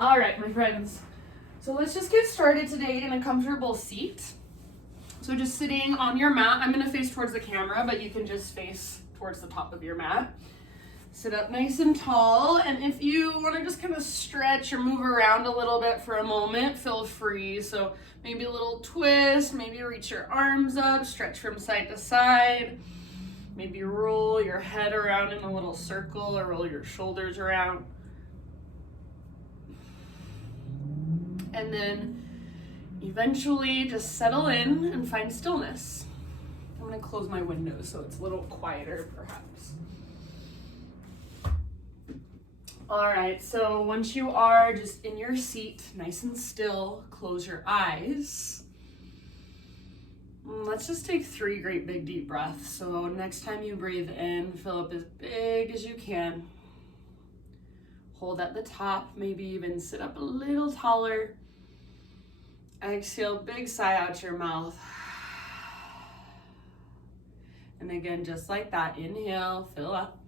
All right, my friends. So let's just get started today in a comfortable seat. So just sitting on your mat. I'm going to face towards the camera, but you can just face towards the top of your mat. Sit up nice and tall, and if you want to just kind of stretch or move around a little bit for a moment, feel free. So maybe a little twist, maybe reach your arms up, stretch from side to side. Maybe roll your head around in a little circle or roll your shoulders around. And then eventually just settle in and find stillness. I'm going to close my windows so it's a little quieter perhaps. All right, so once you are just in your seat, nice and still, close your eyes. Let's just take 3 great big deep breaths. So next time you breathe in, fill up as big as you can. Hold at the top, maybe even sit up a little taller. Exhale, big sigh out your mouth. And again, just like that, inhale, fill up.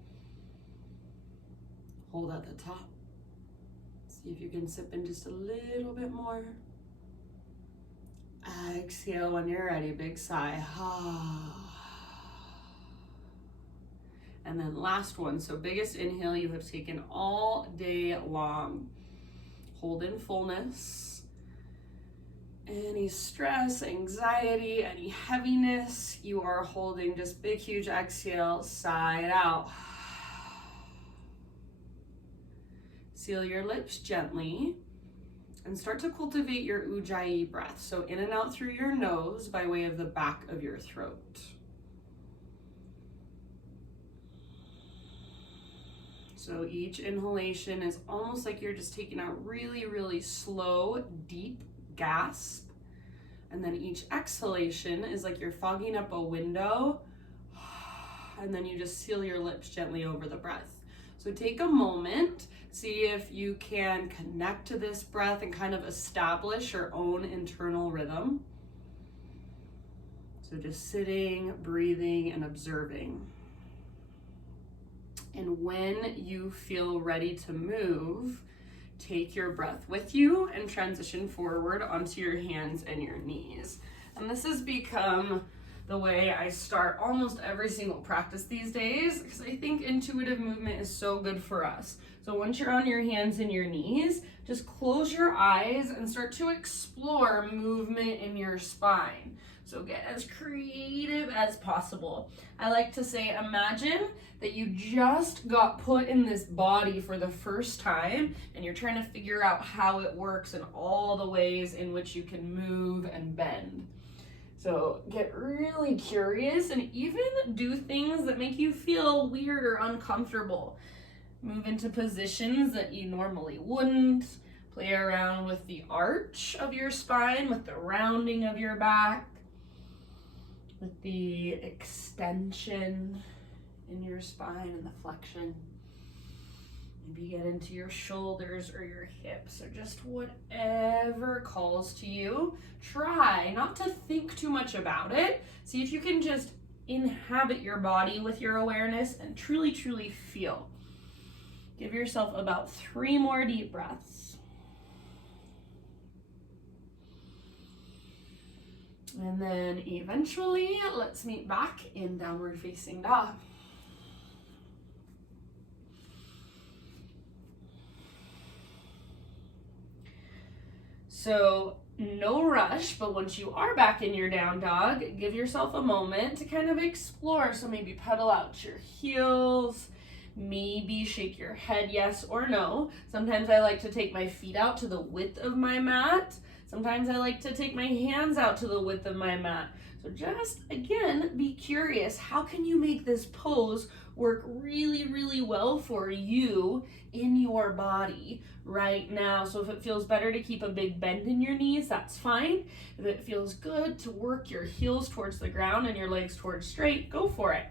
Hold at the top. See if you can sip in just a little bit more. Exhale when you're ready, big sigh. And then last one, so biggest inhale you have taken all day long. Hold in fullness. Any stress, anxiety, any heaviness, you are holding just big, huge exhale, sigh it out. Seal your lips gently and start to cultivate your Ujjayi breath. So in and out through your nose by way of the back of your throat. So each inhalation is almost like you're just taking a really, really slow, deep gasp. And then each exhalation is like you're fogging up a window. And then you just seal your lips gently over the breath. So take a moment, see if you can connect to this breath and kind of establish your own internal rhythm. So just sitting, breathing, and observing. And when you feel ready to move, take your breath with you and transition forward onto your hands and your knees. And this has become the way I start almost every single practice these days because I think intuitive movement is so good for us. So once you're on your hands and your knees, just close your eyes and start to explore movement in your spine. So get as creative as possible. I like to say, imagine that you just got put in this body for the first time and you're trying to figure out how it works and all the ways in which you can move and bend. So get really curious and even do things that make you feel weird or uncomfortable. Move into positions that you normally wouldn't. Play around with the arch of your spine, with the rounding of your back, with the extension in your spine and the flexion. Maybe get into your shoulders or your hips or just whatever calls to you. Try not to think too much about it. See if you can just inhabit your body with your awareness and truly, truly feel. Give yourself about 3 more deep breaths. And then eventually, let's meet back in downward facing dog. So no rush, but once you are back in your down dog, give yourself a moment to kind of explore. So maybe pedal out your heels, maybe shake your head yes or no. Sometimes I like to take my feet out to the width of my mat. Sometimes I like to take my hands out to the width of my mat. So just, again, be curious. How can you make this pose work really, really well for you in your body right now? So if it feels better to keep a big bend in your knees, that's fine. If it feels good to work your heels towards the ground and your legs towards straight, go for it.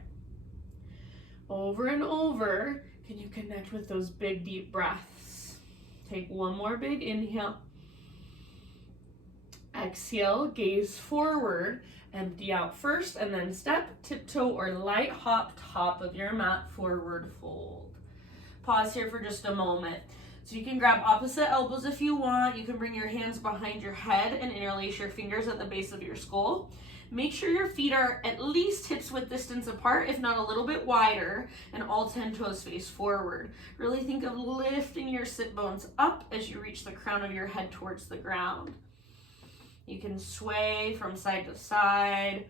Over and over, can you connect with those big, deep breaths? Take one more big inhale. Exhale, gaze forward, empty out first, and then step, tiptoe, or light hop top of your mat, forward fold. Pause here for just a moment. So you can grab opposite elbows if you want. You can bring your hands behind your head and interlace your fingers at the base of your skull. Make sure your feet are at least hips width distance apart, if not a little bit wider, and all 10 toes face forward. Really think of lifting your sit bones up as you reach the crown of your head towards the ground. You can sway from side to side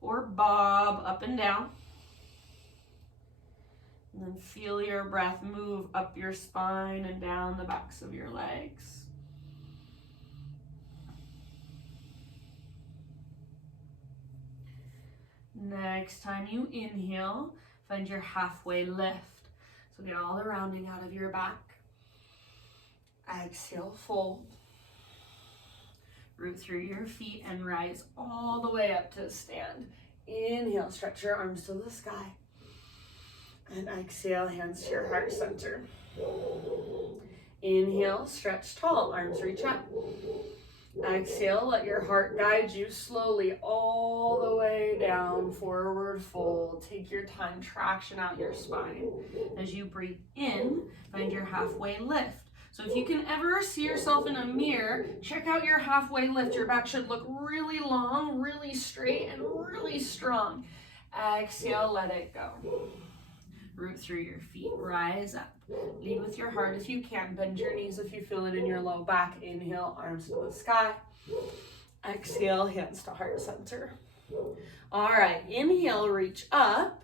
or bob up and down. And then feel your breath move up your spine and down the backs of your legs. Next time you inhale, find your halfway lift. So get all the rounding out of your back. Exhale, fold. Root through your feet and rise all the way up to stand. Inhale, stretch your arms to the sky. And exhale, hands to your heart center. Inhale, stretch tall, arms reach up. Exhale, let your heart guide you slowly all the way down, forward fold. Take your time, traction out your spine. As you breathe in, find your halfway lift. So if you can ever see yourself in a mirror, check out your halfway lift. Your back should look really long, really straight, and really strong. Exhale, let it go. Root through your feet, rise up. Lead with your heart if you can. Bend your knees if you feel it in your low back. Inhale, arms to the sky. Exhale, hands to heart center. All right, inhale, reach up.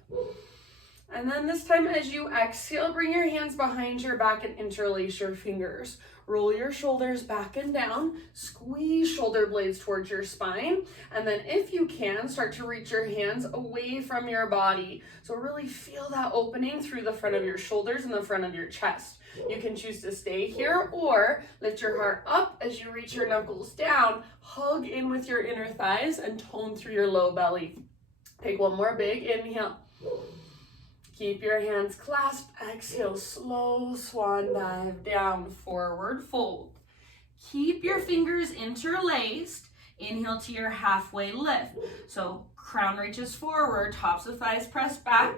And then this time as you exhale, bring your hands behind your back and interlace your fingers. Roll your shoulders back and down, squeeze shoulder blades towards your spine, and then if you can, start to reach your hands away from your body. So really feel that opening through the front of your shoulders and the front of your chest. You can choose to stay here or lift your heart up as you reach your knuckles down, hug in with your inner thighs and tone through your low belly. Take one more big inhale. Keep your hands clasped. Exhale, slow swan dive down, forward fold. Keep your fingers interlaced. Inhale to your halfway lift. So crown reaches forward, tops of thighs press back.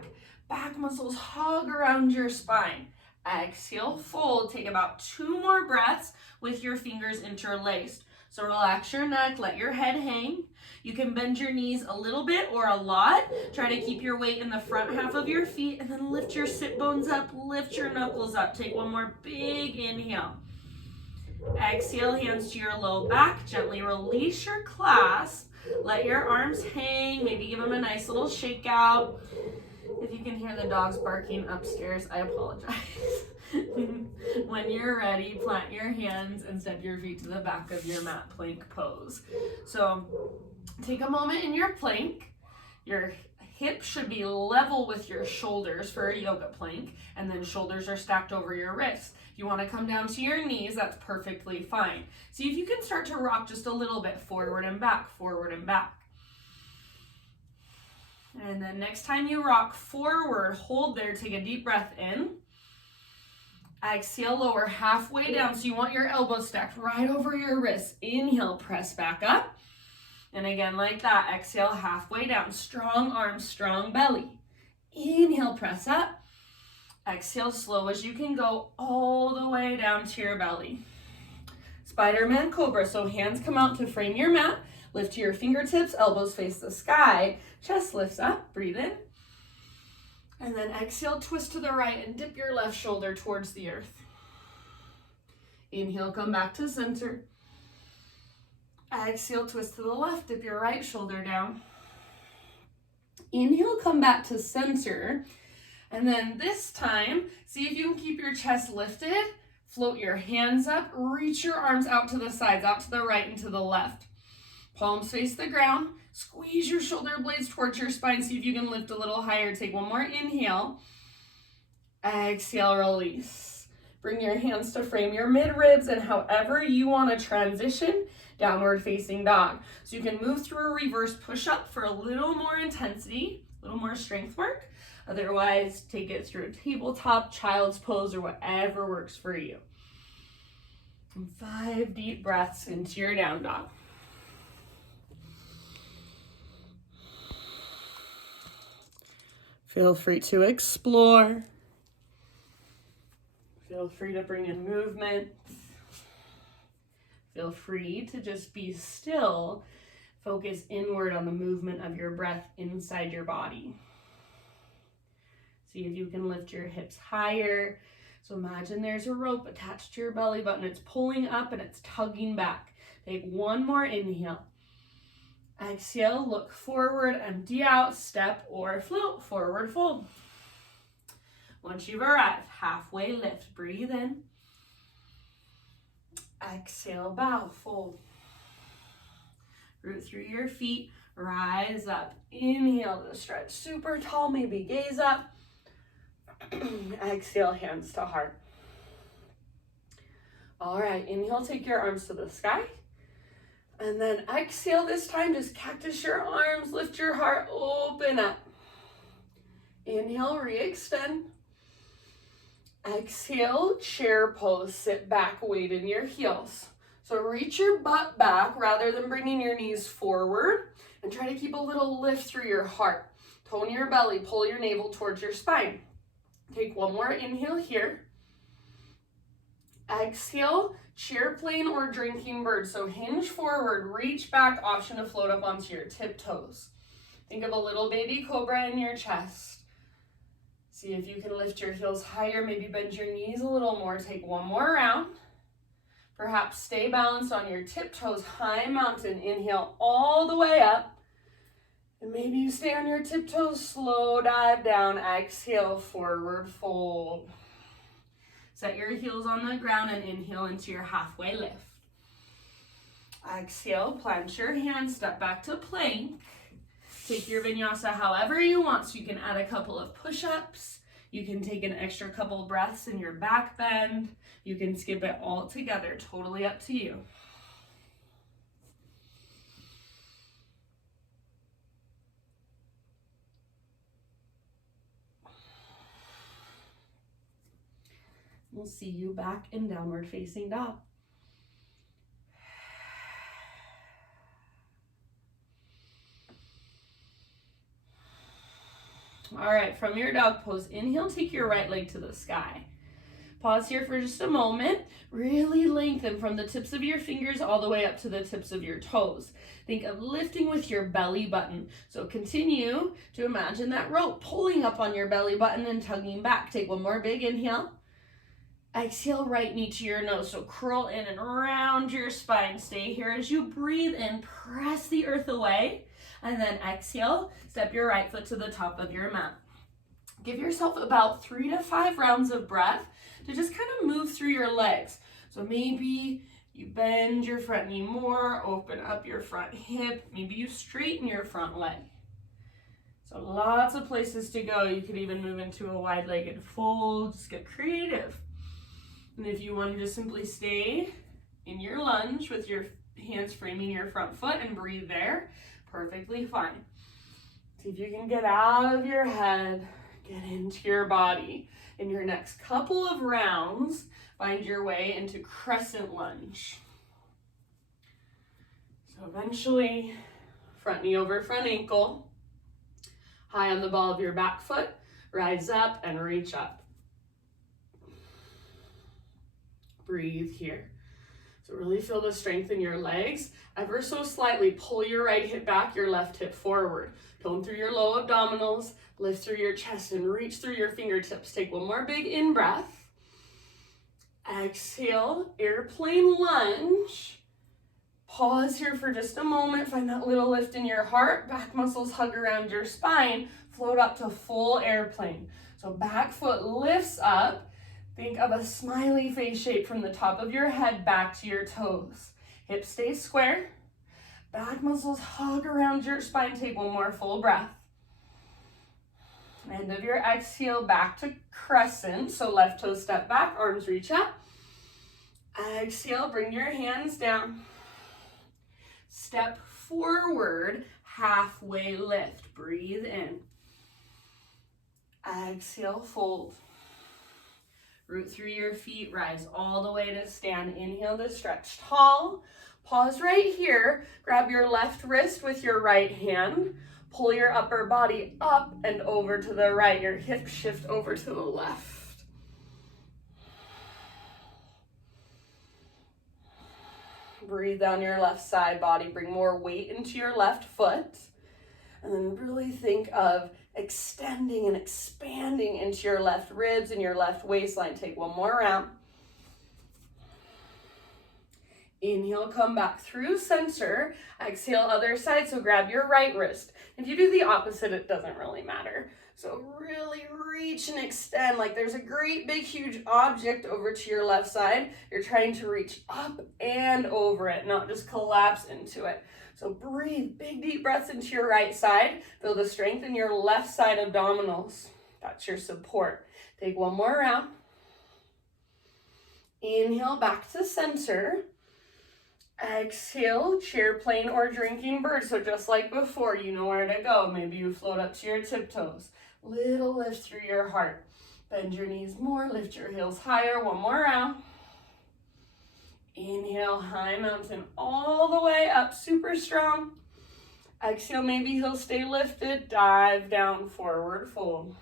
Back muscles hug around your spine. Exhale, fold. Take about 2 more breaths with your fingers interlaced. So relax your neck, let your head hang. You can bend your knees a little bit or a lot. Try to keep your weight in the front half of your feet and then lift your sit bones up, lift your knuckles up. Take one more big inhale. Exhale, hands to your low back. Gently release your clasp. Let your arms hang. Maybe give them a nice little shake out. If you can hear the dogs barking upstairs, I apologize. When you're ready, plant your hands and step your feet to the back of your mat plank pose. So take a moment in your plank. Your hips should be level with your shoulders for a yoga plank, and then shoulders are stacked over your wrists. If you want to come down to your knees, that's perfectly fine. See if you can start to rock just a little bit forward and back, forward and back. And then next time you rock forward, hold there, take a deep breath in. Exhale, lower halfway down. So you want your elbows stacked right over your wrists. Inhale, press back up. And again, like that, exhale, halfway down. Strong arms, strong belly. Inhale, press up. Exhale, slow as you can go all the way down to your belly. Spider-Man Cobra. So hands come out to frame your mat. Lift to your fingertips, elbows face the sky. Chest lifts up, breathe in. And then exhale, twist to the right and dip your left shoulder towards the earth. Inhale, come back to center. Exhale, twist to the left, dip your right shoulder down. Inhale, come back to center. And then this time, see if you can keep your chest lifted. Float your hands up, reach your arms out to the sides, out to the right and to the left. Palms face the ground. Squeeze your shoulder blades towards your spine. See if you can lift a little higher. Take one more inhale. Exhale, release. Bring your hands to frame your mid-ribs and however you want to transition, downward facing dog. So you can move through a reverse push-up for a little more intensity, a little more strength work. Otherwise, take it through a tabletop, child's pose, or whatever works for you. And 5 deep breaths into your down dog. Feel free to explore. Feel free to bring in movement. Feel free to just be still. Focus inward on the movement of your breath inside your body. See if you can lift your hips higher. So imagine there's a rope attached to your belly button. It's pulling up and it's tugging back. Take one more inhale. Exhale, look forward, empty out, step or float, forward fold. Once you've arrived, halfway lift, breathe in. Exhale, bow, fold. Root through your feet, rise up. Inhale to stretch super tall, maybe gaze up. Exhale, hands to heart. All right, inhale, take your arms to the sky. And then exhale this time, just cactus your arms, lift your heart, open up. Inhale, re-extend. Exhale, chair pose, sit back, weight in your heels. So reach your butt back rather than bringing your knees forward, and try to keep a little lift through your heart. Tone your belly, pull your navel towards your spine. Take one more inhale here. Exhale, chair plane or drinking bird. So hinge forward, reach back, option to float up onto your tiptoes. Think of a little baby cobra in your chest. See if you can lift your heels higher, maybe bend your knees a little more. Take one more round. Perhaps stay balanced on your tiptoes, high mountain. Inhale all the way up. And maybe you stay on your tiptoes, slow dive down. Exhale, forward fold. Set your heels on the ground and inhale into your halfway lift. Exhale, plant your hands, step back to plank. Take your vinyasa however you want, so you can add a couple of push-ups. You can take an extra couple breaths in your back bend. You can skip it all together, totally up to you. We'll see you back in downward facing dog. All right, from your dog pose, inhale, take your right leg to the sky. Pause here for just a moment. Really lengthen from the tips of your fingers all the way up to the tips of your toes. Think of lifting with your belly button. So continue to imagine that rope pulling up on your belly button and tugging back. Take one more big inhale. Exhale, right knee to your nose. So curl in and round your spine. Stay here as you breathe in. Press the earth away. And then exhale, step your right foot to the top of your mat. Give yourself about 3 to 5 rounds of breath to just kind of move through your legs. So maybe you bend your front knee more, open up your front hip. Maybe you straighten your front leg. So lots of places to go. You could even move into a wide-legged fold. Just get creative. And if you want to just simply stay in your lunge with your hands framing your front foot and breathe there, perfectly fine. See if you can get out of your head, get into your body. In your next couple of rounds, find your way into crescent lunge. So eventually, front knee over front ankle, high on the ball of your back foot, rise up and reach up. Breathe here. So really feel the strength in your legs. Ever so slightly, pull your right hip back, your left hip forward. Tone through your low abdominals, lift through your chest and reach through your fingertips. Take one more big in-breath. Exhale, airplane lunge. Pause here for just a moment. Find that little lift in your heart. Back muscles hug around your spine. Float up to full airplane. So back foot lifts up. Think of a smiley face shape from the top of your head back to your toes. Hips stay square. Back muscles hug around your spine. Take one more full breath. End of your exhale, back to crescent. So left toe step back, arms reach up. Exhale, bring your hands down. Step forward, halfway lift. Breathe in. Exhale, fold. Root through your feet, rise all the way to stand. Inhale to stretch tall. Pause right here. Grab your left wrist with your right hand. Pull your upper body up and over to the right. Your hips shift over to the left. Breathe down your left side body. Bring more weight into your left foot. And then really think of extending and expanding into your left ribs and your left waistline. Take one more round. Inhale, come back through center. Exhale, other side. So grab your right wrist. If you do the opposite, it doesn't really matter. So really reach and extend like there's a great big huge object over to your left side. You're trying to reach up and over it, not just collapse into it. So breathe, big deep breaths into your right side. Feel the strength in your left side abdominals. That's your support. Take one more round. Inhale, back to center. Exhale, chair plane or drinking bird. So just like before, you know where to go. Maybe you float up to your tiptoes. Little lift through your heart. Bend your knees more, lift your heels higher. One more round. Inhale, high mountain all the way up, super strong. Exhale, maybe heels stay lifted. Dive down, forward fold.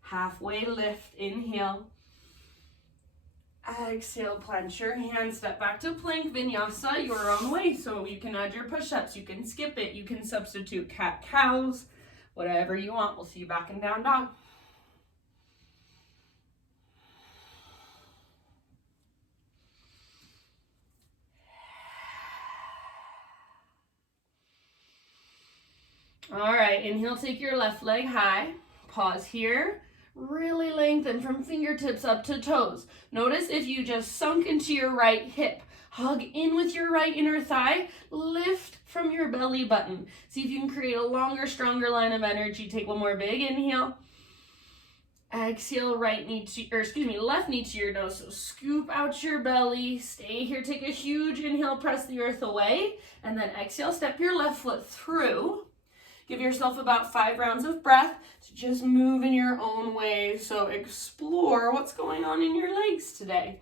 Halfway lift, inhale. Exhale, plant your hands, step back to plank, vinyasa, your own way. So you can add your push-ups, you can skip it, you can substitute cat-cows, whatever you want. We'll see you back in down dog. All right, inhale, take your left leg high. Pause here. Really lengthen from fingertips up to toes. Notice if you just sunk into your right hip. Hug in with your right inner thigh. Lift from your belly button. See if you can create a longer, stronger line of energy. Take one more big inhale. Exhale, left knee to your nose. So scoop out your belly. Stay here. Take a huge inhale. Press the earth away. And then exhale. Step your left foot through. Give yourself about 5 rounds of breath to just move in your own way. So explore what's going on in your legs today.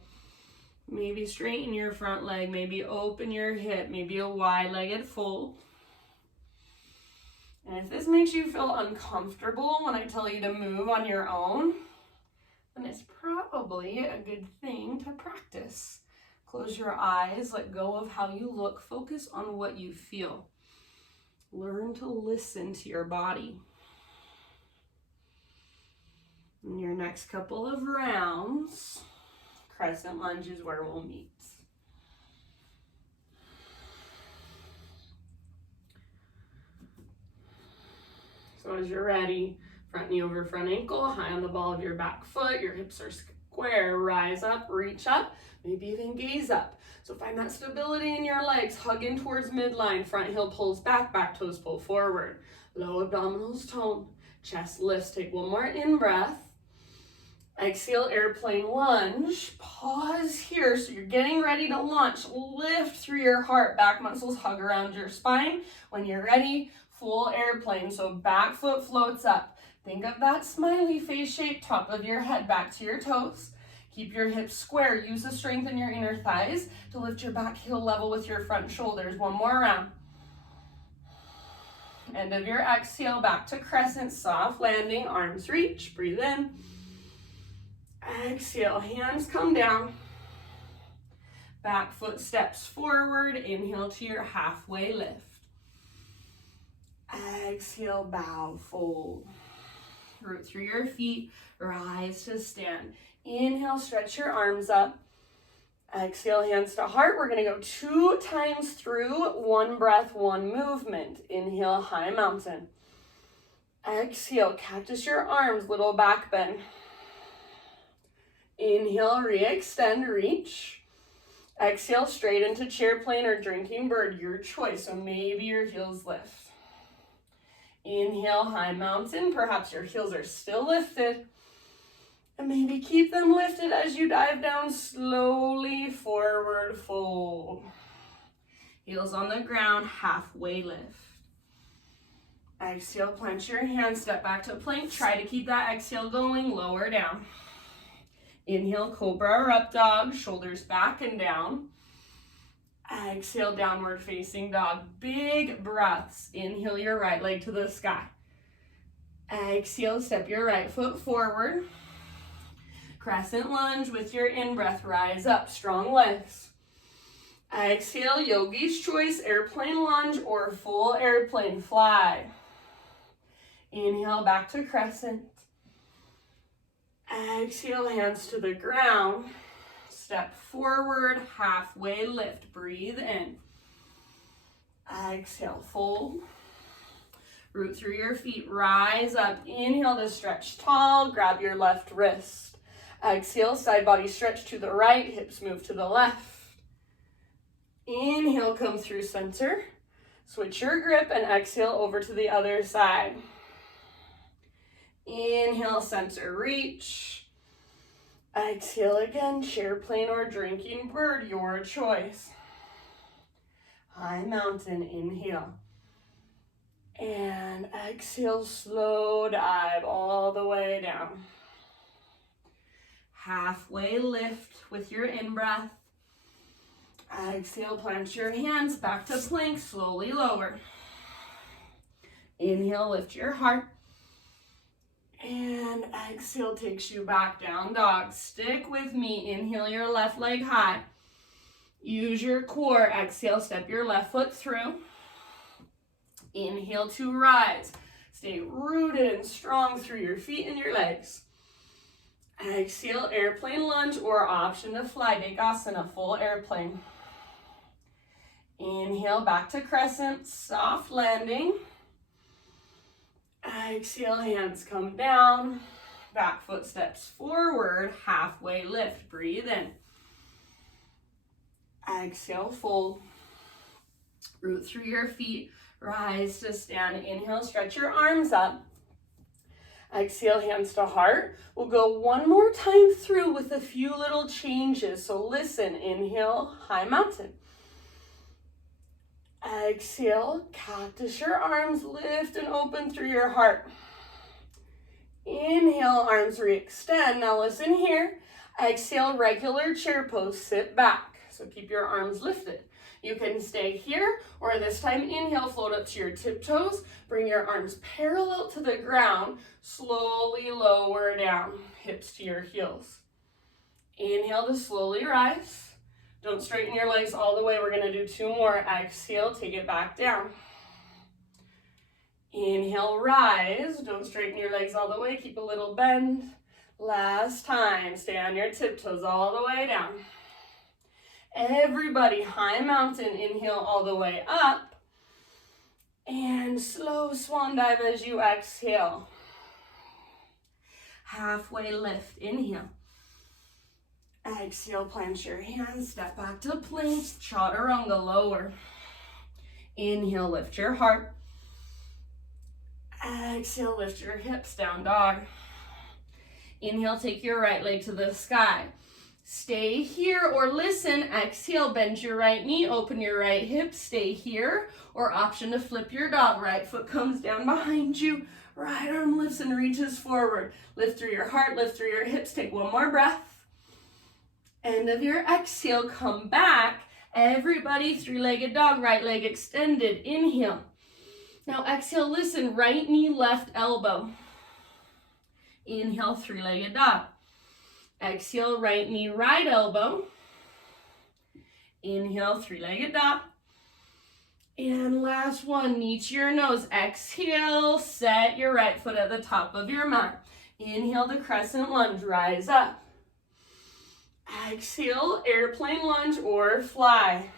Maybe straighten your front leg, maybe open your hip, maybe a wide-legged fold. And if this makes you feel uncomfortable when I tell you to move on your own, then it's probably a good thing to practice. Close your eyes, let go of how you look, focus on what you feel. Learn to listen to your body. In your next couple of rounds, crescent lunge is where we'll meet. So as you're ready, front knee over front ankle, high on the ball of your back foot, your hips are square, rise up, reach up, maybe even gaze up. So find that stability in your legs, hug in towards midline, front heel pulls back, back toes pull forward. Low abdominals tone, chest lifts, take one more in breath. Exhale, airplane lunge, pause here. So you're getting ready to launch, lift through your heart, back muscles hug around your spine. When you're ready, full airplane, so back foot floats up. Think of that smiley face shape, top of your head back to your toes. Keep your hips square. Use the strength in your inner thighs to lift your back heel level with your front shoulders. One more round. End of your exhale, back to crescent, soft landing, arms reach, breathe in. Exhale, hands come down. Back foot steps forward, inhale to your halfway lift. Exhale, bow, fold. Root through your feet, rise to stand. Inhale, stretch your arms up. Exhale, hands to heart. We're going to go 2 times through, 1 breath, 1 movement. Inhale, high mountain. Exhale, cactus your arms, little back bend. Inhale, re-extend, reach. Exhale, straight into chair plane or drinking bird, your choice. So maybe your heels lift. Inhale, high mountain. Perhaps your heels are still lifted. And maybe keep them lifted as you dive down slowly, forward fold. Heels on the ground, halfway lift. Exhale, plant your hands, step back to plank. Try to keep that exhale going, lower down. Inhale, cobra or up dog, shoulders back and down. Exhale, downward facing dog. Big breaths. Inhale your right leg to the sky. Exhale, step your right foot forward. Crescent lunge with your in-breath, rise up, strong legs. Exhale, yogi's choice, airplane lunge or full airplane fly. Inhale, back to crescent. Exhale, hands to the ground. Step forward, halfway lift. Breathe in. Exhale, fold. Root through your feet, rise up. Inhale to stretch tall, grab your left wrist. Exhale, side body stretch to the right, hips move to the left. Inhale, come through center. Switch your grip and exhale over to the other side. Inhale, center reach. Exhale again, chair plane or drinking bird, your choice. High mountain, inhale. And exhale, slow dive all the way down. Halfway lift with your in-breath. Exhale, plant your hands back to plank, slowly lower. Inhale, lift your heart. And exhale takes you back down dog. Stick with me. Inhale your left leg high. Use your core. Exhale, step your left foot through. Inhale to rise. Stay rooted and strong through your feet and your legs. Exhale, airplane lunge or option to fly. Dekasana, full airplane. Inhale, back to crescent, soft landing. Exhale, hands come down. Back foot steps forward, halfway lift. Breathe in. Exhale, fold. Root through your feet. Rise to stand. Inhale, stretch your arms up. Exhale, hands to heart. We'll go one more time through with a few little changes. So listen, inhale, high mountain. Exhale, cactus your arms, lift and open through your heart. Inhale, arms re-extend. Now listen here. Exhale, regular chair pose, sit back. So keep your arms lifted. You can stay here, or this time, inhale, float up to your tiptoes. Bring your arms parallel to the ground. Slowly lower down, hips to your heels. Inhale to slowly rise. Don't straighten your legs all the way. We're gonna do two more. Exhale, take it back down. Inhale, rise. Don't straighten your legs all the way. Keep a little bend. Last time, stay on your tiptoes all the way down. Everybody, high mountain, inhale all the way up. And slow swan dive as you exhale. Halfway lift, inhale. Exhale, plant your hands, step back to plank, chaturanga, lower. Inhale, lift your heart. Exhale, lift your hips, down dog. Inhale, take your right leg to the sky. Stay here or listen, exhale, bend your right knee, open your right hip, stay here, or option to flip your dog. Right foot comes down behind you, right arm lifts and reaches forward. Lift through your heart, lift through your hips, take one more breath. End of your exhale, come back. Everybody, three-legged dog, right leg extended, inhale. Now exhale, listen, right knee, left elbow. Inhale, three-legged dog. Exhale, right knee, right elbow. Inhale, three-legged dog. And last one, knee to your nose. Exhale, set your right foot at the top of your mat. Inhale to crescent lunge, rise up. Exhale, airplane lunge or fly.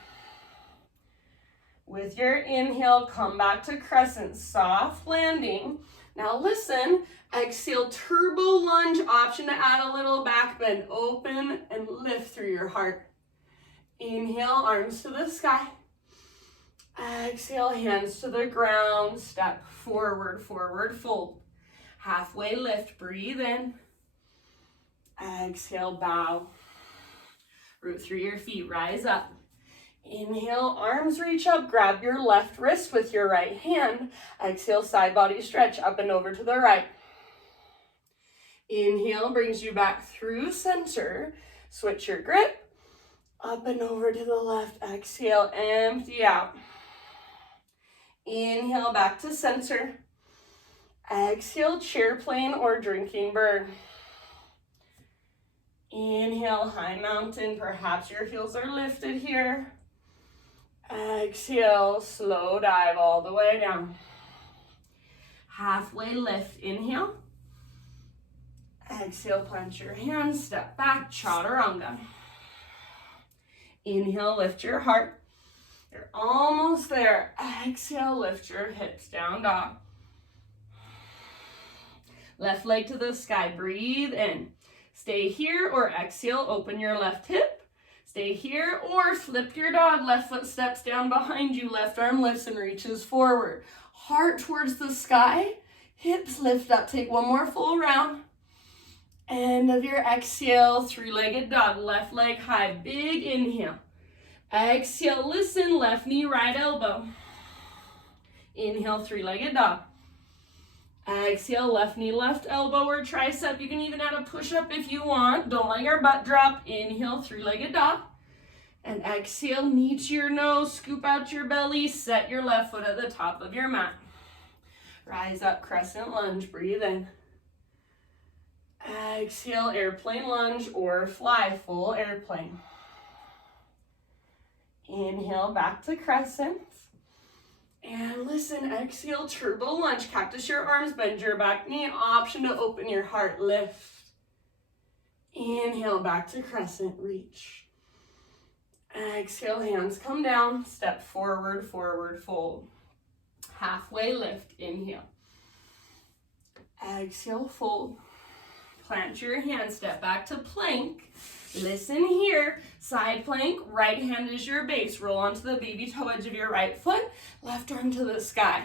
With your inhale, come back to crescent, soft landing. Now listen, exhale, turbo lunge, option to add a little back bend. Open and lift through your heart. Inhale, arms to the sky. Exhale, hands to the ground. Step forward, forward fold. Halfway lift, breathe in. Exhale, bow. Root through your feet, rise up. Inhale, arms reach up, grab your left wrist with your right hand. Exhale, side body stretch up and over to the right. Inhale brings you back through center. Switch your grip, up and over to the left. Exhale, empty out. Inhale, back to center. Exhale, chair plane or drinking bird. Inhale, high mountain. Perhaps your heels are lifted here. Exhale, slow dive all the way down. Halfway lift, inhale. Exhale, plant your hands, step back, chaturanga. Inhale, lift your heart. You're almost there. Exhale, lift your hips, down dog. Left leg to the sky, breathe in. Stay here or exhale, open your left hip. Stay here or flip your dog, left foot steps down behind you, left arm lifts and reaches forward. Heart towards the sky, hips lift up, take one more full round. End of your exhale, three-legged dog, left leg high, big inhale. Exhale, listen, left knee, right elbow. Inhale, three-legged dog. Exhale, left knee, left elbow or tricep. You can even add a push-up if you want. Don't let your butt drop. Inhale, three-legged dog. And exhale, knee to your nose, scoop out your belly, set your left foot at the top of your mat. Rise up, crescent lunge, breathe in. Exhale, airplane lunge or fly, full airplane. Inhale, back to crescent. And listen, exhale, turbo lunge. Cactus your arms, bend your back knee. Option to open your heart, lift. Inhale, back to crescent, reach. Exhale, hands come down. Step forward, forward fold. Halfway lift, inhale. Exhale, fold. Plant your hand, step back to plank. Listen here, side plank, right hand is your base. Roll onto the baby toe edge of your right foot, left arm to the sky.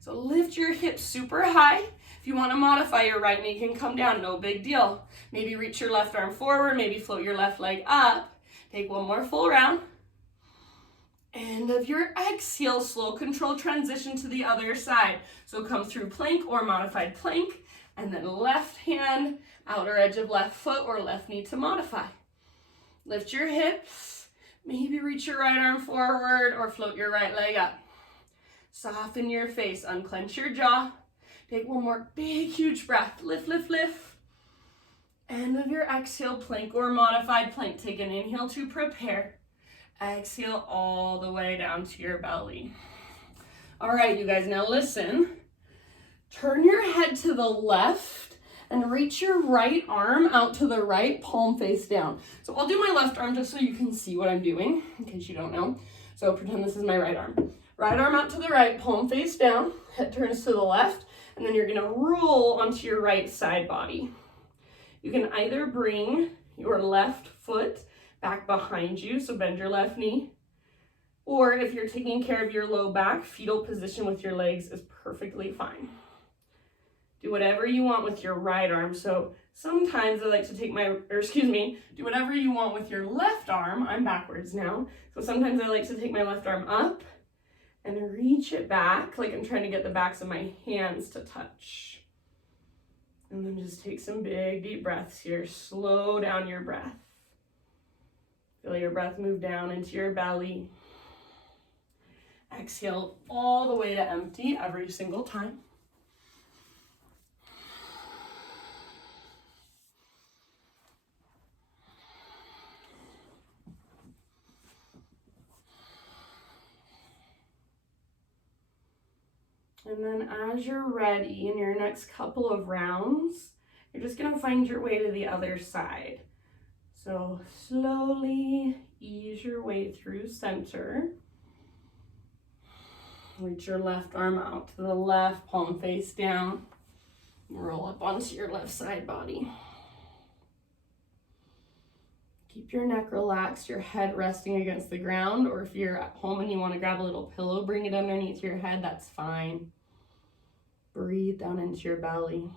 So lift your hips super high. If you want to modify, your right knee can come down, no big deal. Maybe reach your left arm forward, maybe float your left leg up. Take one more full round. End of your exhale, slow control transition to the other side. So come through plank or modified plank, and then left hand, outer edge of left foot or left knee to modify. Lift your hips, maybe reach your right arm forward or float your right leg up. Soften your face, unclench your jaw. Take one more big, huge breath. Lift, lift, lift. End of your exhale, plank or modified plank. Take an inhale to prepare. Exhale all the way down to your belly. All right, you guys, now listen. Turn your head to the left and reach your right arm out to the right, palm face down. So I'll do my left arm just so you can see what I'm doing, in case you don't know. So pretend this is my right arm. Right arm out to the right, palm face down, head turns to the left, and then you're gonna roll onto your right side body. You can either bring your left foot back behind you, so bend your left knee, or if you're taking care of your low back, fetal position with your legs is perfectly fine. Do whatever you want with your right arm. So sometimes I like to take do whatever you want with your left arm. I'm backwards now. So sometimes I like to take my left arm up and reach it back, like I'm trying to get the backs of my hands to touch. And then just take some big, deep breaths here. Slow down your breath. Feel your breath move down into your belly. Exhale all the way to empty every single time. And then as you're ready in your next couple of rounds, you're just gonna find your way to the other side. So slowly ease your way through center. Reach your left arm out to the left, palm face down. Roll up onto your left side body. Keep your neck relaxed, your head resting against the ground, or if you're at home and you want to grab a little pillow, bring it underneath your head, that's fine. Breathe down into your belly.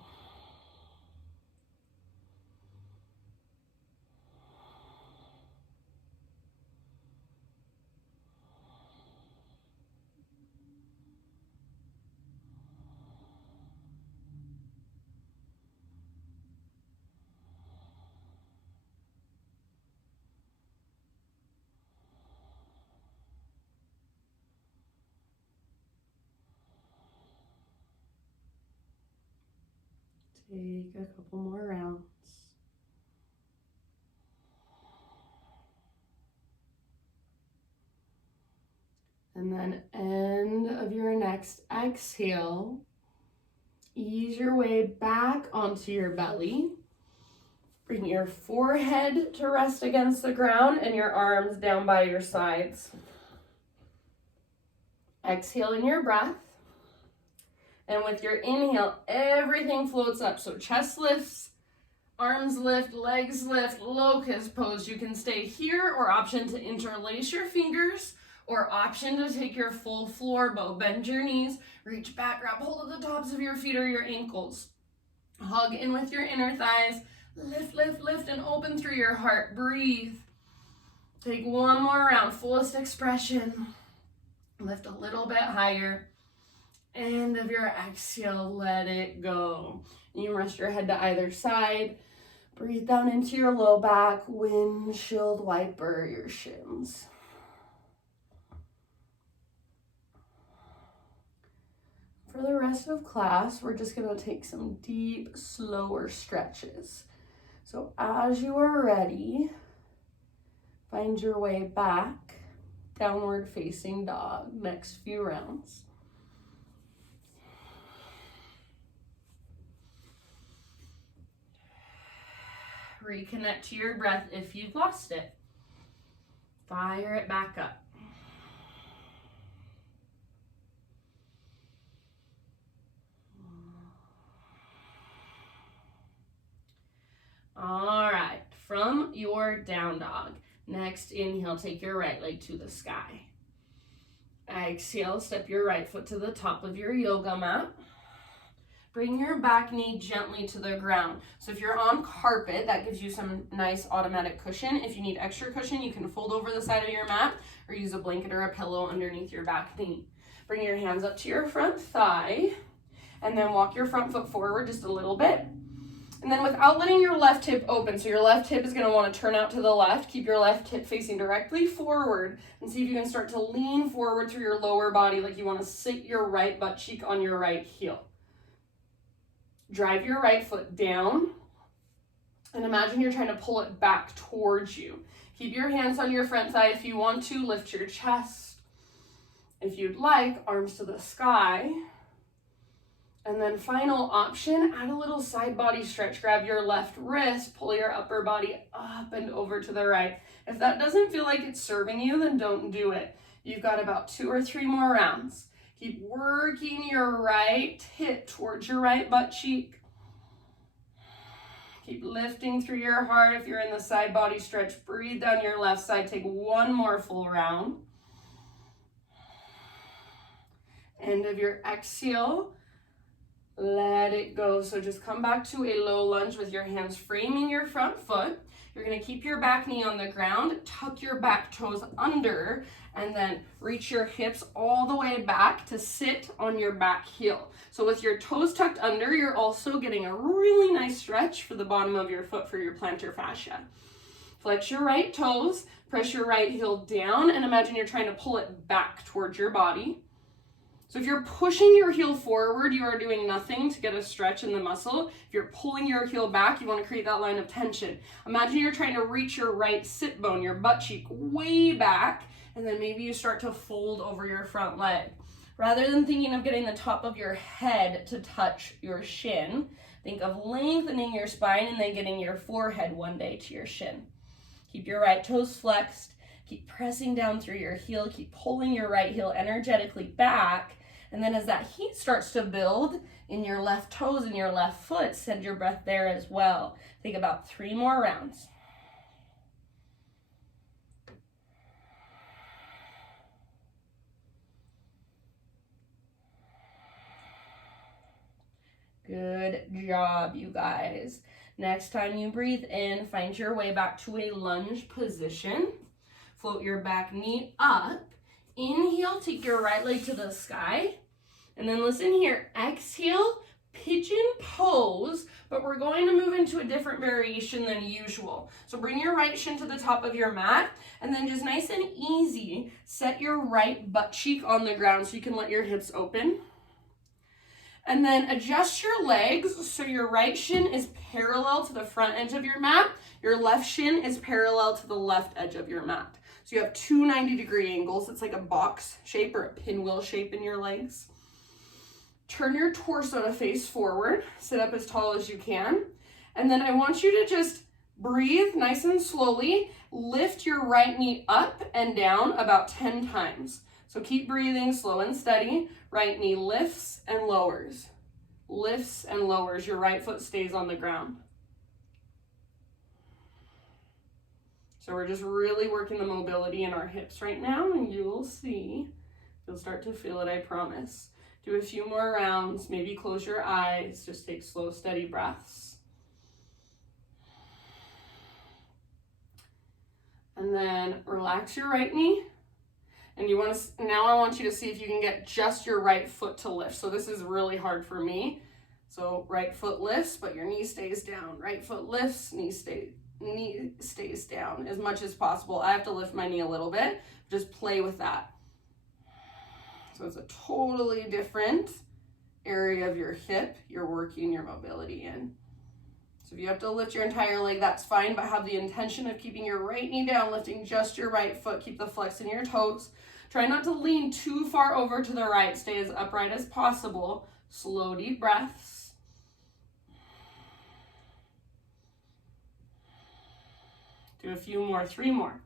Take a couple more rounds. And then end of your next exhale, ease your way back onto your belly. Bring your forehead to rest against the ground and your arms down by your sides. Exhale in your breath. And with your inhale, everything floats up. So chest lifts, arms lift, legs lift, locust pose. You can stay here, or option to interlace your fingers, or option to take your full floor bow. Bend your knees, reach back, grab hold of the tops of your feet or your ankles. Hug in with your inner thighs. Lift, lift, lift, and open through your heart. Breathe. Take one more round, fullest expression. Lift a little bit higher. End of your exhale, let it go. You rest your head to either side. Breathe down into your low back, windshield wiper your shins. For the rest of class, we're just gonna take some deep, slower stretches. So as you are ready, find your way back, downward facing dog, next few rounds. Reconnect to your breath if you've lost it. Fire it back up. All right, from your down dog, next inhale, take your right leg to the sky. Exhale, step your right foot to the top of your yoga mat. Bring your back knee gently to the ground. So if you're on carpet, that gives you some nice automatic cushion. If you need extra cushion, you can fold over the side of your mat or use a blanket or a pillow underneath your back knee. Bring your hands up to your front thigh and then walk your front foot forward just a little bit. And then without letting your left hip open, so your left hip is going to want to turn out to the left, keep your left hip facing directly forward and see if you can start to lean forward through your lower body like you want to sit your right butt cheek on your right heel. Drive your right foot down and imagine you're trying to pull it back towards you. Keep your hands on your front thigh if you want to. Lift your chest. If you'd like, arms to the sky. And then final option, add a little side body stretch. Grab your left wrist, pull your upper body up and over to the right. If that doesn't feel like it's serving you, then don't do it. You've got about 2 or 3 more rounds. Keep working your right hip towards your right butt cheek. Keep lifting through your heart. If you're in the side body stretch, breathe down your left side. Take one more full round. End of your exhale. Let it go. So just come back to a low lunge with your hands framing your front foot. You're going to keep your back knee on the ground, tuck your back toes under, and then reach your hips all the way back to sit on your back heel. So with your toes tucked under, you're also getting a really nice stretch for the bottom of your foot for your plantar fascia. Flex your right toes, press your right heel down, and imagine you're trying to pull it back towards your body. So if you're pushing your heel forward, you are doing nothing to get a stretch in the muscle. If you're pulling your heel back, you want to create that line of tension. Imagine you're trying to reach your right sit bone, your butt cheek, way back, and then maybe you start to fold over your front leg. Rather than thinking of getting the top of your head to touch your shin, think of lengthening your spine and then getting your forehead one day to your shin. Keep your right toes flexed. Keep pressing down through your heel. Keep pulling your right heel energetically back. And then as that heat starts to build in your left toes and your left foot, send your breath there as well. Take about 3 more rounds. Good job, you guys. Next time you breathe in, find your way back to a lunge position. Float your back knee up. Inhale, take your right leg to the sky. And then listen here, exhale, pigeon pose, but we're going to move into a different variation than usual. So bring your right shin to the top of your mat, and then just nice and easy, set your right butt cheek on the ground so you can let your hips open. And then adjust your legs so your right shin is parallel to the front edge of your mat. Your left shin is parallel to the left edge of your mat. So you have two 90-degree angles. It's like a box shape or a pinwheel shape in your legs. Turn your torso to face forward. Sit up as tall as you can. And then I want you to just breathe nice and slowly. Lift your right knee up and down about 10 times. So keep breathing slow and steady. Right knee lifts and lowers. Lifts and lowers. Your right foot stays on the ground. So we're just really working the mobility in our hips right now, and you'll see. You'll start to feel it, I promise. Do a few more rounds. Maybe close your eyes. Just take slow, steady breaths. And then relax your right knee. And now I want you to see if you can get just your right foot to lift. So this is really hard for me. So right foot lifts, but your knee stays down. Right foot lifts, knee stays down as much as possible. I have to lift my knee a little bit. Just play with that. So it's a totally different area of your hip you're working your mobility in. So if you have to lift your entire leg, that's fine, but have the intention of keeping your right knee down, lifting just your right foot. Keep the flex in your toes. Try not to lean too far over to the right. Stay as upright as possible. Slow, deep breaths. Do a few more, 3 more.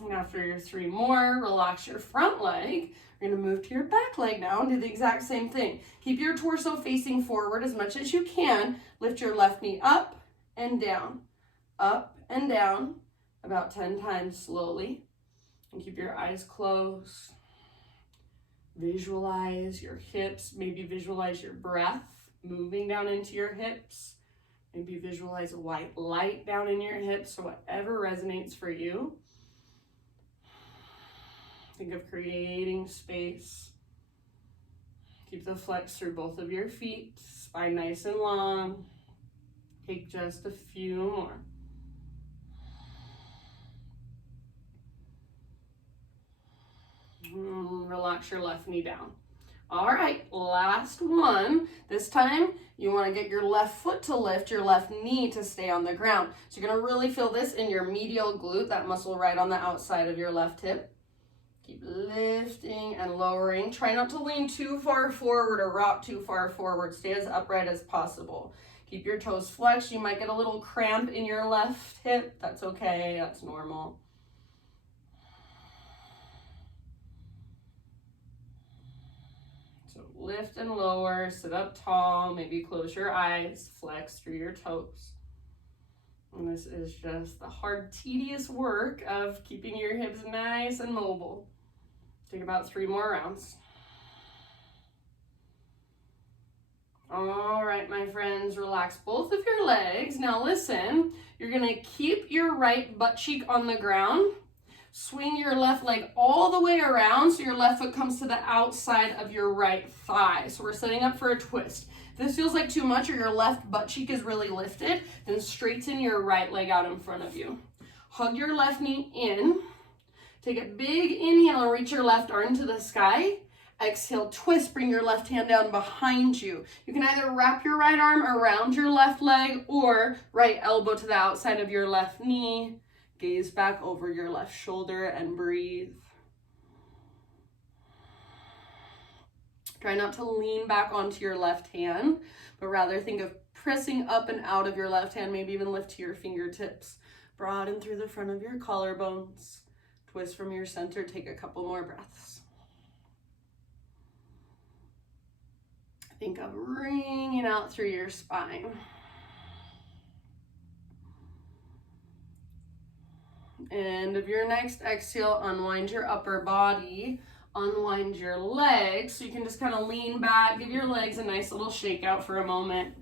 And after your 3 more, relax your front leg. You're gonna move to your back leg now and do the exact same thing. Keep your torso facing forward as much as you can. Lift your left knee up and down, about 10 times slowly. And keep your eyes closed. Visualize your hips, maybe visualize your breath moving down into your hips. Maybe visualize a white light down in your hips, or whatever resonates for you. Think of creating space. Keep the flex through both of your feet, spine nice and long. Take just a few more. Relax your left knee down. All right, last one. This time, you want to get your left foot to lift, your left knee to stay on the ground. So you're going to really feel this in your medial glute, that muscle right on the outside of your left hip. Keep lifting and lowering. Try not to lean too far forward or rock too far forward. Stay as upright as possible. Keep your toes flexed. You might get a little cramp in your left hip. That's okay, that's normal. So lift and lower, sit up tall, maybe close your eyes, flex through your toes. And this is just the hard, tedious work of keeping your hips nice and mobile. Take about 3 more rounds. All right, my friends, relax both of your legs. Now listen, you're gonna keep your right butt cheek on the ground. Swing your left leg all the way around so your left foot comes to the outside of your right thigh. So we're setting up for a twist. If this feels like too much or your left butt cheek is really lifted, then straighten your right leg out in front of you. Hug your left knee in. Take a big inhale and reach your left arm to the sky. Exhale, twist, bring your left hand down behind you. You can either wrap your right arm around your left leg or right elbow to the outside of your left knee. Gaze back over your left shoulder and breathe. Try not to lean back onto your left hand, but rather think of pressing up and out of your left hand, maybe even lift to your fingertips. Broaden through the front of your collarbones. Twist from your center, take a couple more breaths. Think of wringing out through your spine. End of your next exhale, unwind your upper body, unwind your legs. So you can just kind of lean back, give your legs a nice little shake out for a moment.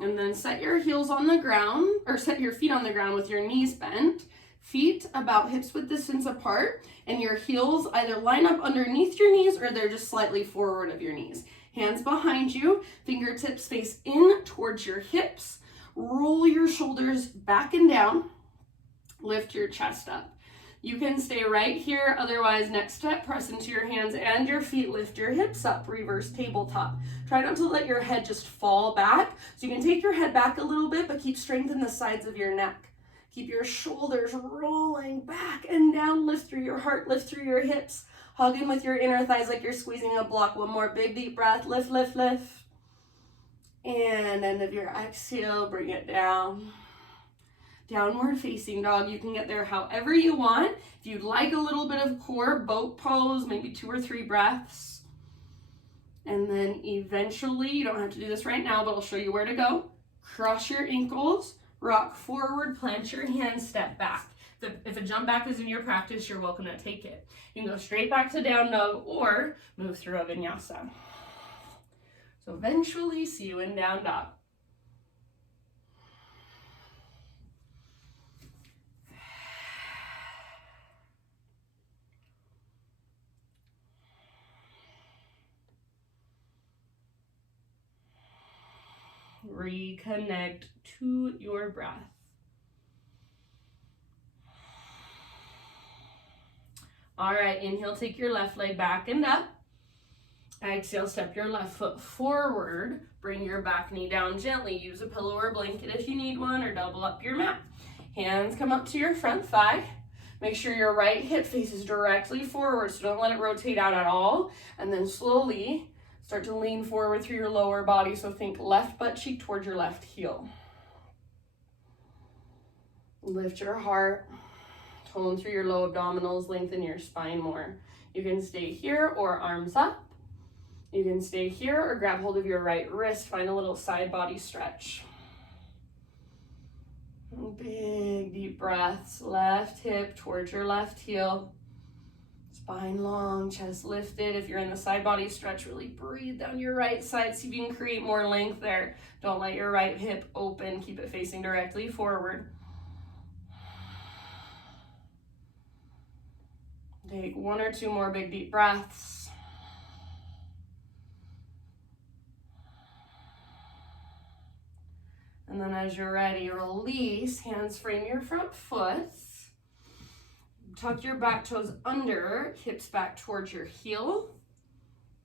And then set your heels on the ground, or set your feet on the ground with your knees bent. Feet about hips width distance apart, and your heels either line up underneath your knees or they're just slightly forward of your knees. Hands behind you, fingertips face in towards your hips. Roll your shoulders back and down. Lift your chest up. You can stay right here. Otherwise, next step, press into your hands and your feet. Lift your hips up, reverse tabletop. Try not to let your head just fall back. So you can take your head back a little bit, but keep strength in the sides of your neck. Keep your shoulders rolling back and down. Lift through your heart, lift through your hips. Hug in with your inner thighs like you're squeezing a block. One more big deep breath. Lift, lift, lift. And end of your exhale, bring it down. Downward facing dog. You can get there however you want. If you'd like a little bit of core, boat pose, maybe 2 or 3 breaths. And then eventually, you don't have to do this right now, but I'll show you where to go. Cross your ankles, rock forward, plant your hands, step back. If a jump back is in your practice, you're welcome to take it. You can go straight back to down dog or move through a vinyasa. So eventually, see you in down dog. Reconnect to your breath. All right, inhale, take your left leg back and up. Exhale, step your left foot forward. Bring your back knee down gently. Use a pillow or blanket if you need one, or double up your mat. Hands come up to your front thigh. Make sure your right hip faces directly forward, so don't let it rotate out at all. And then slowly start to lean forward through your lower body. So think left butt cheek towards your left heel. Lift your heart. Tone through your low abdominals. Lengthen your spine more. You can stay here or arms up. You can stay here or grab hold of your right wrist. Find a little side body stretch. Big deep breaths. Left hip towards your left heel. Spine long, chest lifted. If you're in the side body stretch, really breathe down your right side. See if you can create more length there. Don't let your right hip open. Keep it facing directly forward. Take 1 or 2 more big deep breaths. And then as you're ready, release. Hands frame your front foot. Tuck your back toes under, hips back towards your heel.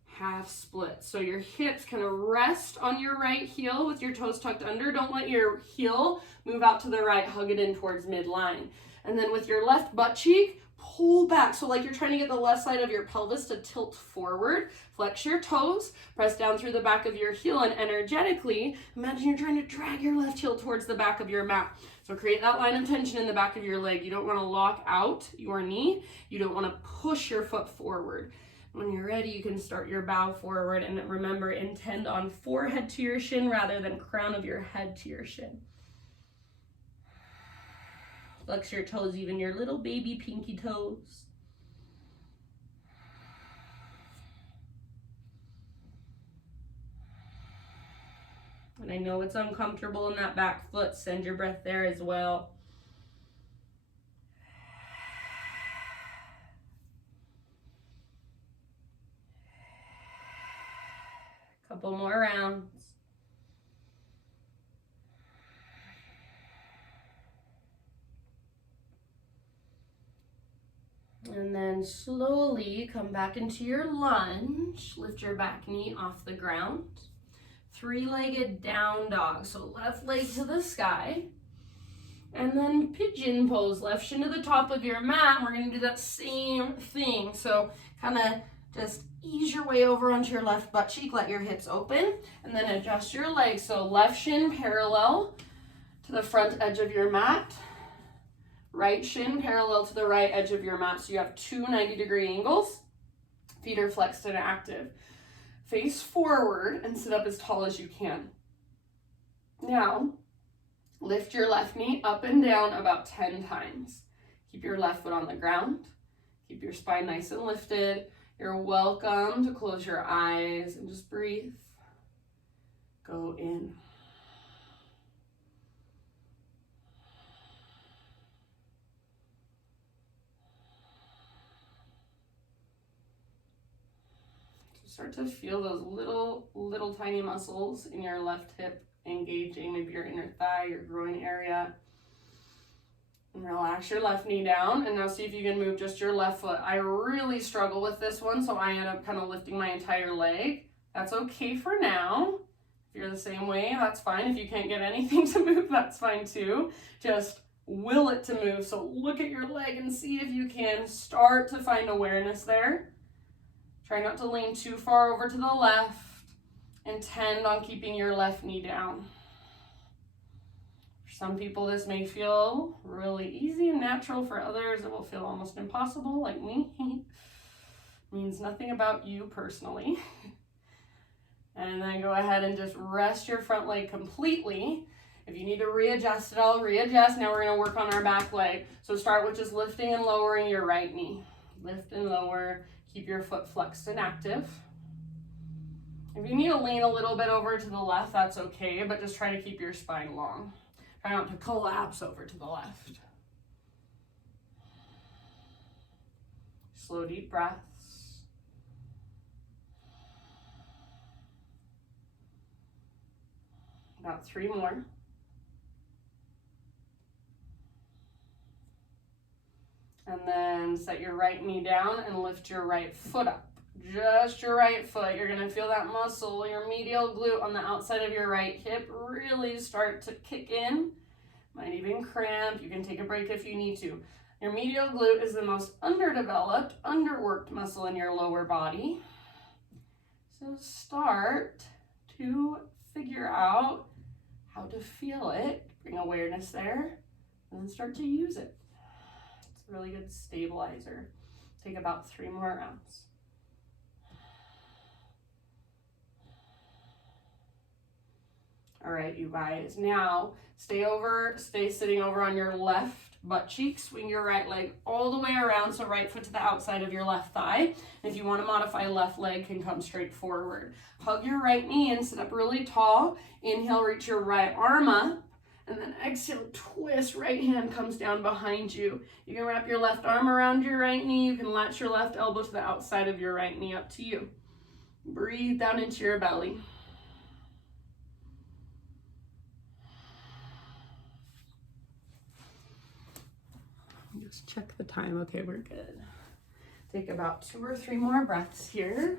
Half split. So your hips kind of rest on your right heel with your toes tucked under. Don't let your heel move out to the right. Hug it in towards midline. And then with your left butt cheek, pull back. So like you're trying to get the left side of your pelvis to tilt forward. Flex your toes, press down through the back of your heel, and energetically, imagine you're trying to drag your left heel towards the back of your mat. So create that line of tension in the back of your leg. You don't want to lock out your knee. You don't want to push your foot forward. When you're ready, you can start your bow forward, and remember, intend on forehead to your shin rather than crown of your head to your shin. Flex your toes, even your little baby pinky toes. And I know it's uncomfortable in that back foot. Send your breath there as well. Couple more rounds. And then slowly come back into your lunge. Lift your back knee off the ground. 3-legged down dog. So left leg to the sky. And then pigeon pose. Left shin to the top of your mat. We're going to do that same thing. So kind of just ease your way over onto your left butt cheek. Let your hips open. And then adjust your legs. So left shin parallel to the front edge of your mat. Right shin parallel to the right edge of your mat. So you have 2 90-degree angles. Feet are flexed and active. Face forward and sit up as tall as you can. Now, lift your left knee up and down about 10 times. Keep your left foot on the ground. Keep your spine nice and lifted. You're welcome to close your eyes and just breathe. Go in. Start to feel those little tiny muscles in your left hip engaging, maybe your inner thigh, your groin area. And relax your left knee down, and now see if you can move just your left foot. I really struggle with this one, so I end up kind of lifting my entire leg. That's okay for now. If you're the same way, that's fine. If you can't get anything to move, that's fine too. Just will it to move. So look at your leg and see if you can start to find awareness there. Try not to lean too far over to the left. Intend on keeping your left knee down. For some people, this may feel really easy and natural. For others, it will feel almost impossible, like me. Means nothing about you personally. And then go ahead and just rest your front leg completely. If you need to readjust it all, readjust. Now we're going to work on our back leg. So start with just lifting and lowering your right knee. Lift and lower. Keep your foot flexed and active. If you need to lean a little bit over to the left, that's okay, but just try to keep your spine long. Try not to collapse over to the left. Slow, deep breaths. About 3 more. And then set your right knee down and lift your right foot up. Just your right foot. You're going to feel that muscle, your medial glute on the outside of your right hip really start to kick in. Might even cramp. You can take a break if you need to. Your medial glute is the most underdeveloped, underworked muscle in your lower body. So start to figure out how to feel it. Bring awareness there and then start to use it. It's a really good stabilizer. Take about 3 more rounds. All right, you guys, now stay sitting over on your left butt cheek. Swing your right leg all the way around, so right foot to the outside of your left thigh. And if you want to modify, left leg can come straight forward. Hug your right knee and sit up really tall. Inhale, reach your right arm up. And then exhale, twist, right hand comes down behind you. You can wrap your left arm around your right knee. You can latch your left elbow to the outside of your right knee, up to you. Breathe down into your belly. Just check the time. Okay, we're good. Take about 2 or 3 more breaths here.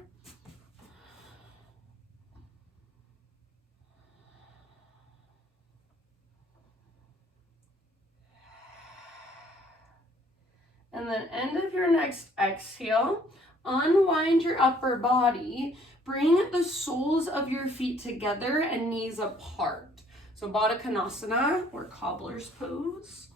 And then end of your next exhale, unwind your upper body. Bring the soles of your feet together and knees apart. So Baddha Konasana, or cobbler's pose.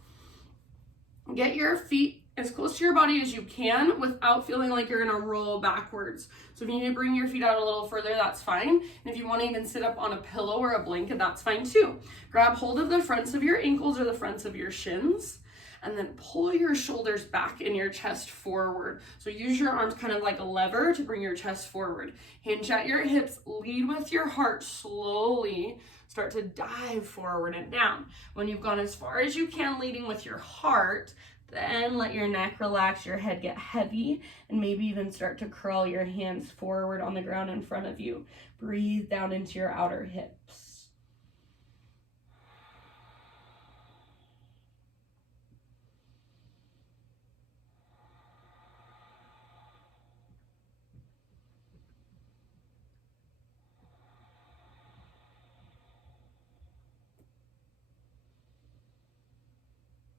Get your feet as close to your body as you can without feeling like you're gonna roll backwards. So if you need to bring your feet out a little further, that's fine. And if you want to even sit up on a pillow or a blanket, that's fine too. Grab hold of the fronts of your ankles or the fronts of your shins, and then pull your shoulders back and your chest forward. So use your arms kind of like a lever to bring your chest forward. Hinge at your hips, lead with your heart slowly. Start to dive forward and down. When you've gone as far as you can, leading with your heart, then let your neck relax, your head get heavy, and maybe even start to curl your hands forward on the ground in front of you. Breathe down into your outer hips.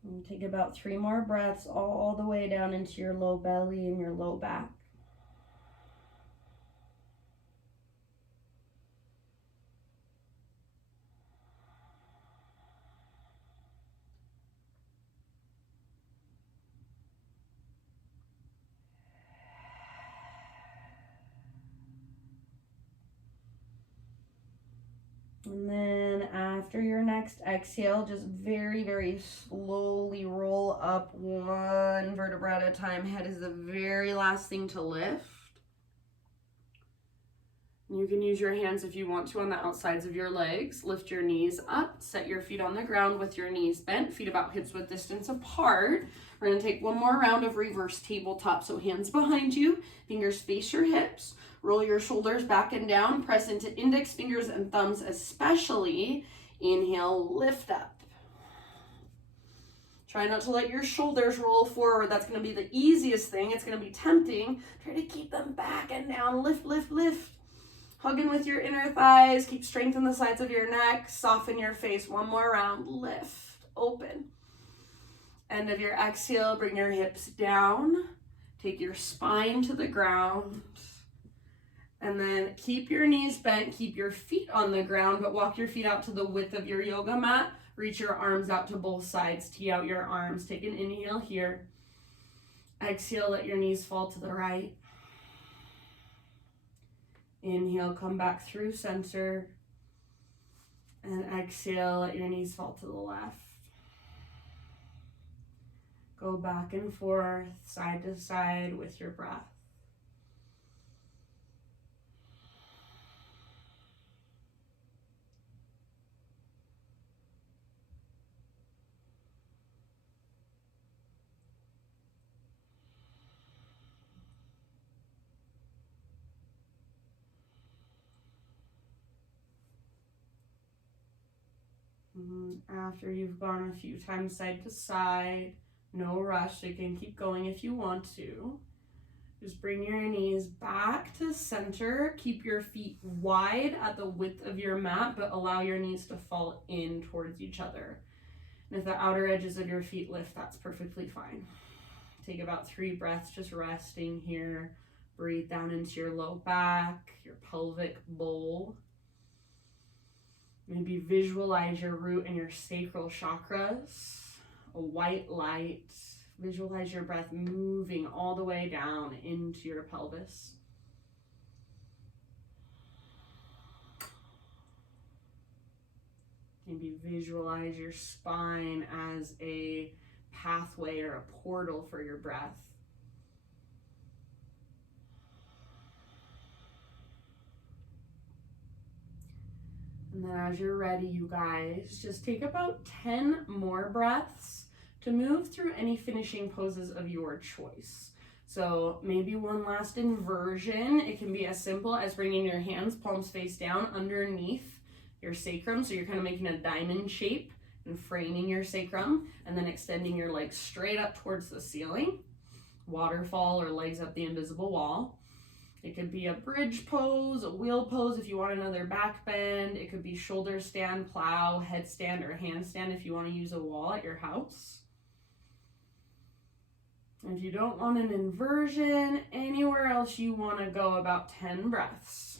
And take about 3 more breaths all the way down into your low belly and your low back. And then after your next exhale, just very, very slowly roll up 1 vertebra at a time. Head is the very last thing to lift. You can use your hands if you want to on the outsides of your legs. Lift your knees up, set your feet on the ground with your knees bent, feet about hips width distance apart. We're gonna take 1 more round of reverse tabletop. So hands behind you, fingers face your hips, roll your shoulders back and down, press into index fingers and thumbs especially. Inhale, lift up. Try not to let your shoulders roll forward. That's going to be the easiest thing. It's going to be tempting. Try to keep them back and down. Lift, lift, lift. Hugging with your inner thighs. Keep strength in the sides of your neck. Soften your face. One more round. Lift. Open. End of your exhale. Bring your hips down. Take your spine to the ground. And then keep your knees bent. Keep your feet on the ground, but walk your feet out to the width of your yoga mat. Reach your arms out to both sides. Tee out your arms. Take an inhale here. Exhale, let your knees fall to the right. Inhale, come back through center. And exhale, let your knees fall to the left. Go back and forth, side to side with your breath. After you've gone a few times side to side, no rush, you can keep going if you want to. Just bring your knees back to center. Keep your feet wide at the width of your mat, but allow your knees to fall in towards each other. And if the outer edges of your feet lift, that's perfectly fine. Take about 3 breaths, just resting here. Breathe down into your low back, your pelvic bowl. Maybe visualize your root and your sacral chakras, a white light. Visualize your breath moving all the way down into your pelvis. Maybe visualize your spine as a pathway or a portal for your breath. And then as you're ready, you guys, just take about 10 more breaths to move through any finishing poses of your choice. So maybe one last inversion. It can be as simple as bringing your hands, palms face down, underneath your sacrum. So you're kind of making a diamond shape and framing your sacrum, and then extending your legs straight up towards the ceiling. Waterfall or legs up the invisible wall. It could be a bridge pose, a wheel pose if you want another back bend. It could be shoulder stand, plow, headstand, or handstand if you want to use a wall at your house. If you don't want an inversion, anywhere else you want to go, about 10 breaths.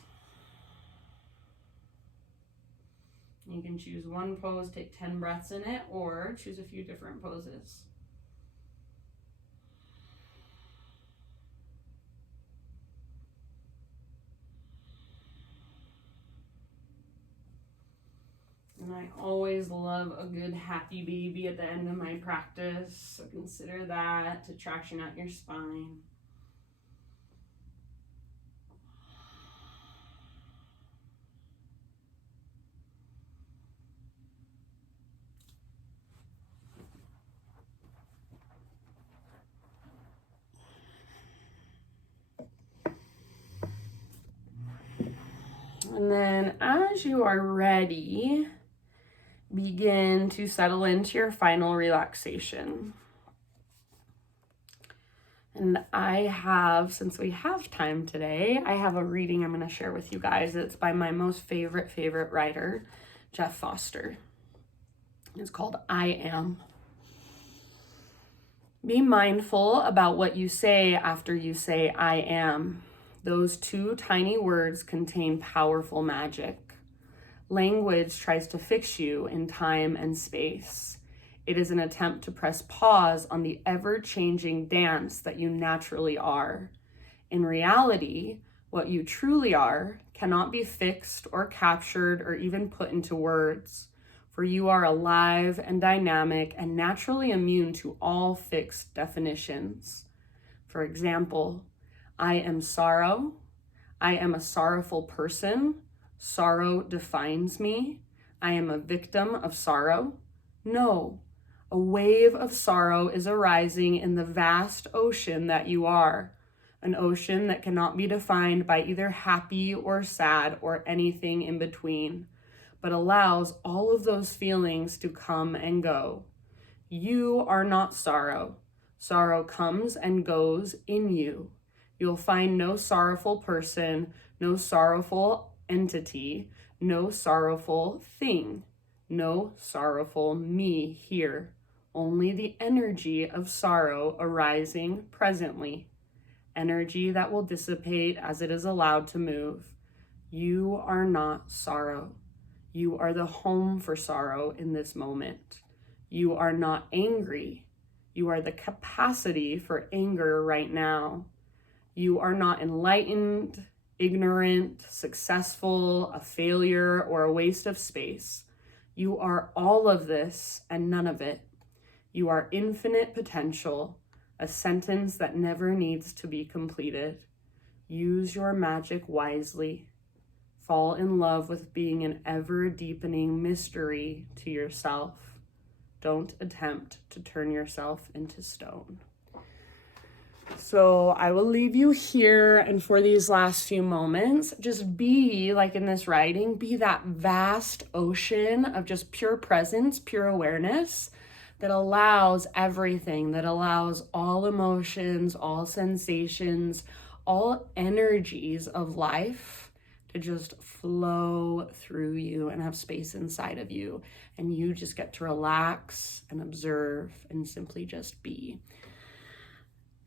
You can choose one pose, take 10 breaths in it, or choose a few different poses. And I always love a good happy baby at the end of my practice. So consider that to traction out your spine. And then as you are ready, begin to settle into your final relaxation. And I have, since we have time today, I have a reading I'm going to share with you guys. It's by my most favorite writer, Jeff Foster. It's called I Am. Be mindful about what you say after you say I am. Those 2 tiny words contain powerful magic. Language tries to fix you in time and space. It is an attempt to press pause on the ever-changing dance that you naturally are. In reality, what you truly are cannot be fixed or captured or even put into words, for you are alive and dynamic and naturally immune to all fixed definitions. For example, I am sorrow. I am a sorrowful person. Sorrow defines me. I am a victim of sorrow. No, a wave of sorrow is arising in the vast ocean that you are, an ocean that cannot be defined by either happy or sad or anything in between, but allows all of those feelings to come and go. You are not sorrow. Sorrow comes and goes in you. You'll find no sorrowful person, no sorrowful entity, no sorrowful thing, no sorrowful me here. Only the energy of sorrow arising presently. Energy that will dissipate as it is allowed to move. You are not sorrow. You are the home for sorrow in this moment. You are not angry. You are the capacity for anger right now. You are not enlightened, ignorant, successful, a failure, or a waste of space. You are all of this and none of it. You are infinite potential, a sentence that never needs to be completed. Use your magic wisely. Fall in love with being an ever-deepening mystery to yourself. Don't attempt to turn yourself into stone. So I will leave you here, and for these last few moments, just be, like in this writing, be that vast ocean of just pure presence, pure awareness that allows everything, that allows all emotions, all sensations, all energies of life to just flow through you and have space inside of you. And you just get to relax and observe and simply just be.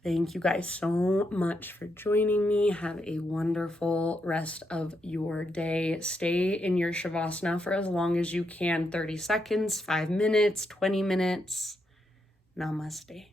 Thank you guys so much for joining me. Have a wonderful rest of your day. Stay in your Shavasana for as long as you can, 30 seconds, 5 minutes, 20 minutes. Namaste.